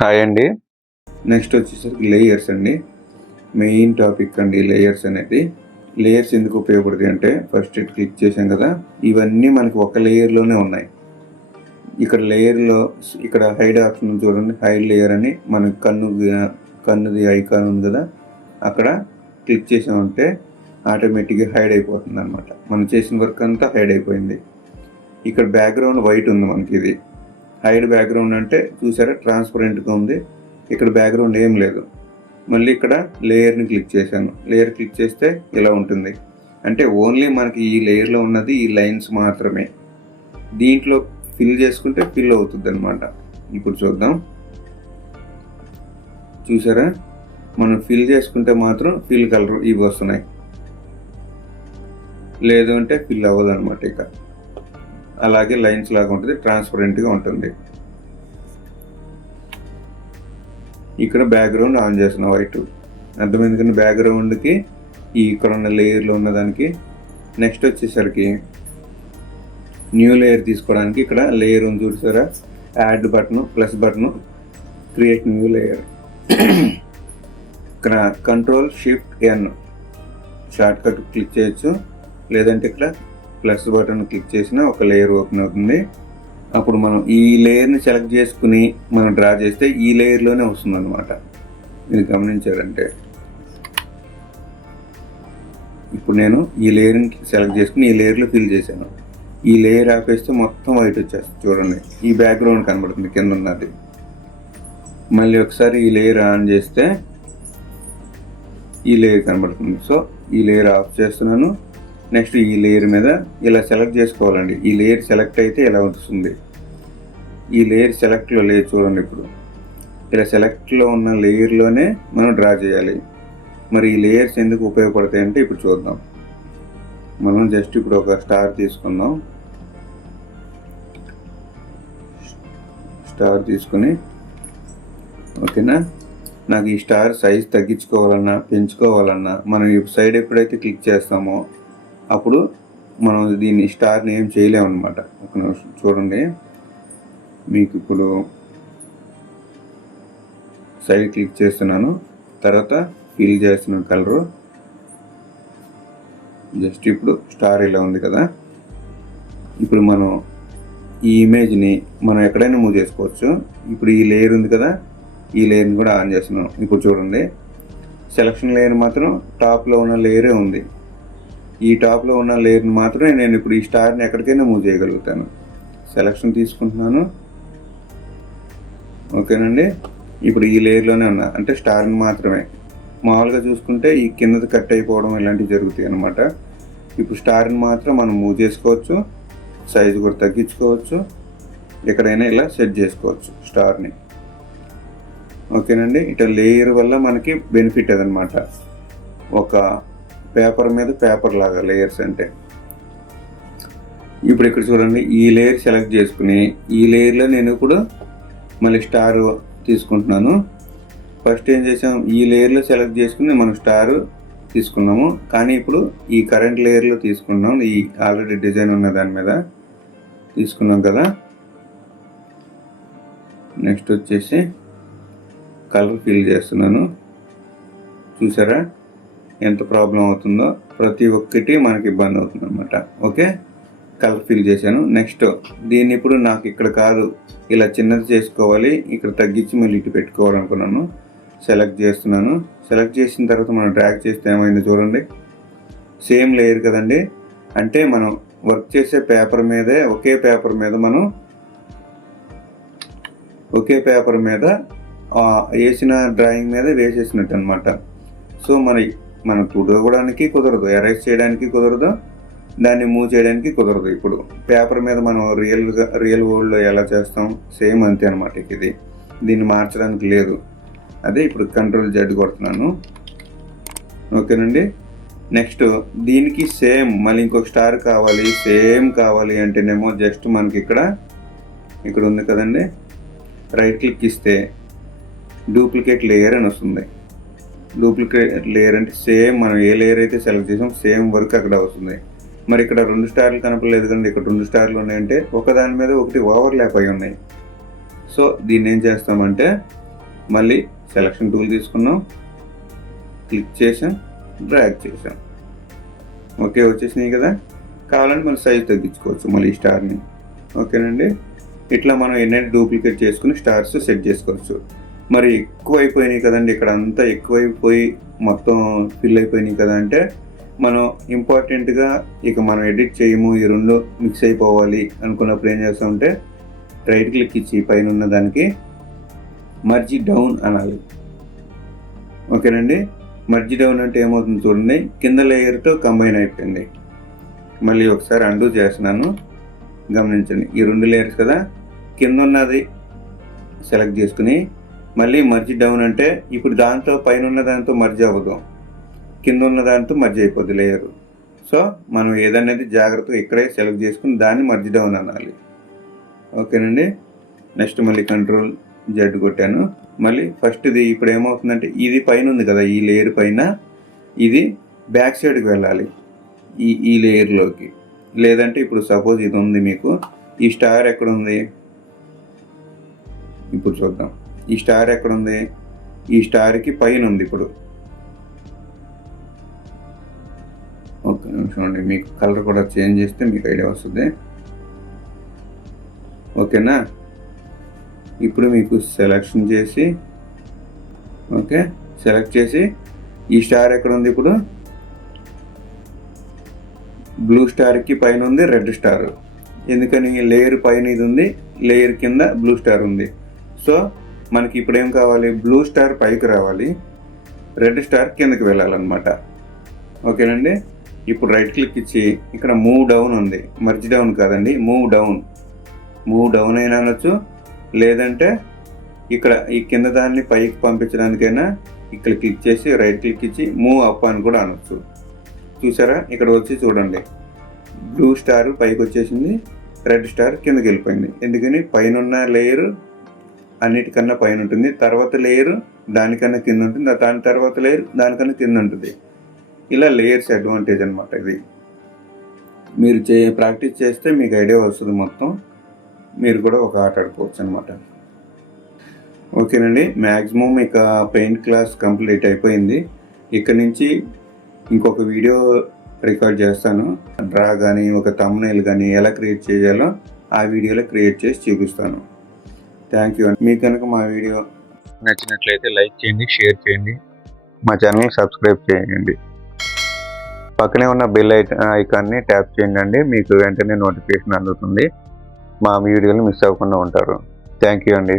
Hi అండి. Next వచ్చేసరికి layers అండి. మెయిన్ టాపిక్ అండి లేయర్స్ అనేది. లేయర్స్ ఎందుకు ఉపయోగపడతాయి అంటే, ఫస్ట్ ఇటు క్లిక్ చేసాం కదా, ఇవన్నీ మనకి ఒక లేయర్లోనే ఉన్నాయి. ఇక్కడ లేయర్లో ఇక్కడ హైడ్ ఆప్షన్ చూడండి, హైడ్ లేయర్ అని మనకి కన్నుది ఐకాన్ ఉంది కదా, అక్కడ క్లిక్ చేసామంటే ఆటోమేటిక్గా హైడ్ అయిపోతుంది అనమాట. మనం చేసిన వర్క్ అంతా హైడ్ అయిపోయింది. ఇక్కడ బ్యాక్గ్రౌండ్ వైట్ ఉంది మనకి. ఇది హైడ్ బ్యాక్గ్రౌండ్ అంటే చూసారా, ట్రాన్స్పరెంట్గా ఉంది. ఇక్కడ బ్యాక్గ్రౌండ్ ఏం లేదు. మళ్ళీ ఇక్కడ లేయర్ని క్లిక్ చేశాను. లేయర్ క్లిక్ చేస్తే ఇలా ఉంటుంది. అంటే ఓన్లీ మనకి ఈ లేయర్లో ఉన్నది ఈ లైన్స్ మాత్రమే. దీంట్లో ఫిల్ చేసుకుంటే ఫిల్ అవుతుంది అనమాట. ఇప్పుడు చూద్దాం. చూసారా, మనం ఫిల్ చేసుకుంటే మాత్రం ఫిల్ కలర్ ఇవి వస్తున్నాయి, లేదు అంటే ఫిల్ అవ్వదు అనమాట. ఇక అలాగే లైన్స్ లాగా ఉంటుంది, ట్రాన్స్పరెంట్గా ఉంటుంది. ఇక్కడ బ్యాక్గ్రౌండ్ ఆన్ చేస్తున్నాం వైట్. అర్థమైంది కానీ బ్యాక్గ్రౌండ్కి ఈ ఇక్కడ ఉన్న లేయర్లో ఉన్నదానికి. నెక్స్ట్ వచ్చేసరికి న్యూ లేయర్ తీసుకోవడానికి ఇక్కడ లేయర్ ఉంది చూసారా, add button plus button, create new layer. ఇక్కడ Ctrl+Shift+N షార్ట్ కట్ క్లిక్ చేయొచ్చు, లేదంటే ఇక్కడ ప్లస్ బటన్ క్లిక్ చేసిన ఒక లేయర్ ఓపెన్ అవుతుంది. అప్పుడు మనం ఈ లేయర్ని సెలెక్ట్ చేసుకుని మనం డ్రా చేస్తే ఈ లేయర్లోనే వస్తుంది అనమాట. ఇది గమనించారంటే ఇప్పుడు నేను ఈ లేయర్ని సెలెక్ట్ చేసుకుని ఈ లేయర్లో ఫిల్ చేశాను. ఈ లేయర్ ఆపేస్తే మొత్తం వైట్ వచ్చేస్తుంది చూడండి. ఈ బ్యాక్గ్రౌండ్ కనబడుతుంది కింద ఉన్నది. మళ్ళీ ఒకసారి ఈ లేయర్ ఆన్ చేస్తే ఈ లేయర్ కనబడుతుంది. సో ఈ లేయర్ ఆఫ్ చేస్తున్నాను. నెక్స్ట్ ఈ లేయర్ మీద ఇలా సెలెక్ట్ చేసుకోవాలండి. ఈ లేయర్ సెలెక్ట్ అయితే ఇలా వస్తుంది. ఈ లేయర్ సెలెక్ట్లో లేదు చూడండి. ఇప్పుడు ఇలా సెలెక్ట్లో ఉన్న లేయర్లోనే మనం డ్రా చేయాలి. మరి ఈ లేయర్స్ ఎందుకు ఉపయోగపడతాయి అంటే ఇప్పుడు చూద్దాం. మనం జస్ట్ ఇప్పుడు ఒక స్టార్ తీసుకుందాం. స్టార్ తీసుకుని, ఓకేనా, నాకు ఈ స్టార్ సైజ్ తగ్గించుకోవాలన్నా పెంచుకోవాలన్నా మనం ఈ సైడ్ ఎప్పుడైతే క్లిక్ చేస్తామో అప్పుడు మనం దీన్ని స్టార్ని ఏం చేయలేమన్నమాట. ఒక నిమిషం చూడండి. మీకు ఇప్పుడు సైడ్ క్లిక్ చేస్తున్నాను, తర్వాత ఫిల్ చేస్తున్నాను కలరు. జస్ట్ ఇప్పుడు స్టార్ ఇలా ఉంది కదా. ఇప్పుడు మనం ఈ ఇమేజ్ని మనం ఎక్కడైనా మూవ్ చేసుకోవచ్చు. ఇప్పుడు ఈ లేయర్ ఉంది కదా, ఈ లేయర్ని కూడా ఆన్ చేస్తున్నాను. ఇప్పుడు చూడండి, సెలక్షన్ లేయర్ మాత్రం టాప్లో ఉన్న లేయరే ఉంది. ఈ టాప్లో ఉన్న లేయర్ని మాత్రమే నేను ఇప్పుడు ఈ స్టార్ని ఎక్కడికైనా మూవ్ చేయగలుగుతాను. సెలక్షన్ తీసుకుంటున్నాను, ఓకేనండి. ఇప్పుడు ఈ లేయర్లోనే ఉన్నా అంటే స్టార్ని మాత్రమే. మామూలుగా చూసుకుంటే ఈ కిందది కట్ అయిపోవడం ఇలాంటివి జరుగుతాయి అన్నమాట. ఇప్పుడు స్టార్ని మాత్రం మనం మూవ్ చేసుకోవచ్చు, సైజు కూడా తగ్గించుకోవచ్చు, ఎక్కడైనా ఇలా సెట్ చేసుకోవచ్చు స్టార్ని, ఓకేనండి. ఇట్లా లేయర్ వల్ల మనకి బెనిఫిట్ అదనమాట. ఒక పేపర్ మీద పేపర్ లాగా లేయర్స్ అంటే. ఇప్పుడు ఇక్కడ చూడండి, ఈ లేయర్ సెలెక్ట్ చేసుకుని ఈ లేయర్లో నేను ఇప్పుడు మళ్ళీ స్టార్ తీసుకుంటున్నాను. ఫస్ట్ ఏం చేసాం, ఈ లేయర్లో సెలెక్ట్ చేసుకుని మనం స్టార్ తీసుకున్నాము, కానీ ఇప్పుడు ఈ కరెంట్ లేయర్లో తీసుకున్నాం. ఈ ఆల్రెడీ డిజైన్ ఉన్న దాని మీద తీసుకున్నాం కదా. నెక్స్ట్ వచ్చేసి కలర్ ఫిల్ చేస్తున్నాను. చూసారా ఎంత ప్రాబ్లం అవుతుందో, ప్రతి ఒక్కటి మనకి ఇబ్బంది అవుతుంది అనమాట. ఓకే, కలర్ ఫిల్ చేశాను. నెక్స్ట్ దీన్ని ఇప్పుడు నాకు ఇక్కడ కాదు, ఇలా చిన్నది చేసుకోవాలి, ఇక్కడ తగ్గించి మళ్ళీ ఇటు పెట్టుకోవాలనుకున్నాను. సెలెక్ట్ చేస్తున్నాను. సెలెక్ట్ చేసిన తర్వాత మనం డ్రాగ్ చేస్తే ఏమైంది చూడండి, సేమ్ లేయర్ కదండి. అంటే మనం వర్క్ చేసే పేపర్ మీదే, ఒకే పేపర్ మీద వేసిన డ్రాయింగ్ మీద వేసేసినట్టు అనమాట. సో మనం తుడవడానికి కుదరదు, ఎరేజ్ చేయడానికి కుదరదు, దాన్ని మూవ్ చేయడానికి కుదరదు. ఇప్పుడు పేపర్ మీద మనం రియల్ వరల్డ్లో ఎలా చేస్తాం సేమ్ అంతే అనమాట. ఇది దీన్ని మార్చడానికి లేదు. అదే ఇప్పుడు Ctrl+Z కొడుతున్నాను, ఓకేనండి. నెక్స్ట్ దీనికి సేమ్ మళ్ళీ ఇంకొక స్టార్ కావాలి, సేమ్ కావాలి అంటేనేమో జస్ట్ మనకి ఇక్కడ ఉంది కదండి, రైట్ క్లిక్ ఇస్తే డూప్లికేట్ లేయర్ అని వస్తుంది. డూప్లికేట్ లేయర్ అంటే సేమ్ మనం ఏ లేయర్ అయితే సెలెక్ట్ చేసాం సేమ్ వర్క్ అక్కడ వస్తుంది. మరి ఇక్కడ 2 స్టార్లు కనపడలేదు కదండి, ఇక్కడ 2 స్టార్లు ఉన్నాయంటే ఒకదాని మీద ఒకటి ఓవర్లాప్ అయి ఉన్నాయి. సో దీన్ని ఏం చేస్తామంటే మళ్ళీ సెలక్షన్ టూల్ తీసుకున్నాం, క్లిక్ చేసాం, డ్రాగ్ చేసాం. ఓకే, వచ్చేసినాయి కదా. కావాలంటే మళ్ళీ సైజ్ తగ్గించుకోవచ్చు మళ్ళీ ఈ స్టార్ని. ఓకేనండి, ఇట్లా మనం ఎన్నైనా డూప్లికేట్ చేసుకుని స్టార్స్ సెట్ చేసుకోవచ్చు. మరి ఎక్కువ అయిపోయినాయి కదండి, ఇక్కడ అంతా ఎక్కువైపోయి మొత్తం ఫిల్ అయిపోయినాయి కదా అంటే మనం ఇంపార్టెంట్గా ఇక మనం ఎడిట్ చేయము, ఈ రెండు మిక్స్ అయిపోవాలి అనుకున్నప్పుడు ఏం చేస్తామంటే రైట్ క్లిక్ ఇచ్చి పైన ఉన్న దానికి మర్జీ డౌన్ అనాలి. ఓకేనండి, మర్జీ డౌన్ అంటే ఏమవుతుంది చూడండి, కింద లేయర్తో కంబైన్ అయిపోయింది. మళ్ళీ ఒకసారి అండూ చేస్తున్నాను, గమనించండి. ఈ రెండు లేయర్స్ కదా, కింద ఉన్నది సెలెక్ట్ చేసుకుని మళ్ళీ మర్జీ డౌన్ అంటే ఇప్పుడు దాంతో పైన ఉన్న దాంతో మర్జీ అవ్వదు, కింద ఉన్న దాంతో మర్జీ అయిపోద్ది లేయరు. సో మనం ఏదనేది జాగ్రత్తగా ఇక్కడే సెలెక్ట్ చేసుకుని దాన్ని మర్జీ డౌన్ అనాలి. ఓకేనండి, నెక్స్ట్ మళ్ళీ కంట్రోల్ జెడ్ కొట్టాను. మళ్ళీ ఫస్ట్ది ఇప్పుడు ఏమవుతుందంటే ఇది పైన ఉంది కదా, ఈ లేయర్ పైన ఇది బ్యాక్ సైడ్కి వెళ్ళాలి, ఈ లేయర్లోకి. లేదంటే ఇప్పుడు సపోజ్ ఇది ఉంది మీకు, ఈ స్టార్ ఎక్కడ ఉంది ఇప్పుడు చూద్దాం. ఈ స్టార్ ఎక్కడ ఉంది, ఈ స్టార్కి పైన ఉంది. ఇప్పుడు ఒక నిమిషం అండి, మీకు కలర్ కూడా చేంజ్ చేస్తే మీకు ఐడియా వస్తుంది. ఓకేనా, ఇప్పుడు మీకు సెలెక్షన్ చేసి ఓకే సెలెక్ట్ చేసి ఈ స్టార్ ఎక్కడ ఉంది, ఇప్పుడు బ్లూ స్టార్కి పైన ఉంది రెడ్ స్టార్. ఎందుకని లేయర్ పైన ఇది ఉంది, లేయర్ కింద బ్లూ స్టార్ ఉంది. సో మనకి ఇప్పుడు ఏం కావాలి, బ్లూ స్టార్ పైకి రావాలి, రెడ్ స్టార్ కిందకి వెళ్ళాలన్నమాట. ఓకేనండి, ఇప్పుడు రైట్ క్లిక్ ఇచ్చి ఇక్కడ మూవ్ డౌన్ ఉంది, మర్జ్ డౌన్ కాదండి, మూవ్ డౌన్ అయినా అనొచ్చు, లేదంటే ఇక్కడ ఈ కింద దాన్ని పైకి పంపించడానికైనా ఇక్కడ క్లిక్ చేసి రైట్ క్లిక్ ఇచ్చి మూవ్ అప్ అని కూడా అనొచ్చు. చూసారా, ఇక్కడ వచ్చి చూడండి, బ్లూ స్టార్ పైకి వచ్చేసింది, రెడ్ స్టార్ కిందకి వెళ్ళిపోయింది. ఎందుకని పైన ఉన్న లేయర్ అన్నిటికన్నా పైన ఉంటుంది, తర్వాత లేయర్ దానికన్నా కింద ఉంటుంది, దాని తర్వాత లేయర్ దానికన్నా కింద ఉంటుంది. ఇలా లేయర్స్ అడ్వాంటేజ్ అనమాట. ఇది మీరు ప్రాక్టీస్ చేస్తే మీకు ఐడియా వస్తుంది, మొత్తం మీరు కూడా ఒక ఆట ఆడుకోవచ్చు అనమాట. ఓకేనండి, మ్యాక్సిమం ఇక పెయింట్ క్లాస్ కంప్లీట్ అయిపోయింది. ఇక్కడ నుంచి ఇంకొక వీడియో రికార్డ్ చేస్తాను, డ్రా కానీ ఒక థంబ్నెయిల్ కానీ ఎలా క్రియేట్ చేయాలో ఆ వీడియోలో క్రియేట్ చేసి చూపిస్తాను. Thank you. మీకు కనుక మా వీడియో నచ్చినట్లయితే లైక్ చేయండి, షేర్ చేయండి, మా ఛానల్ని సబ్స్క్రైబ్ చేయండి. పక్కనే ఉన్న బెల్ ఐకాన్ని ట్యాప్ చేయండి, మీకు వెంటనే నోటిఫికేషన్ అందుతుంది. మా వీడియోలు మిస్ అవ్వకుండా ఉంటారు. థ్యాంక్ యూ అండి.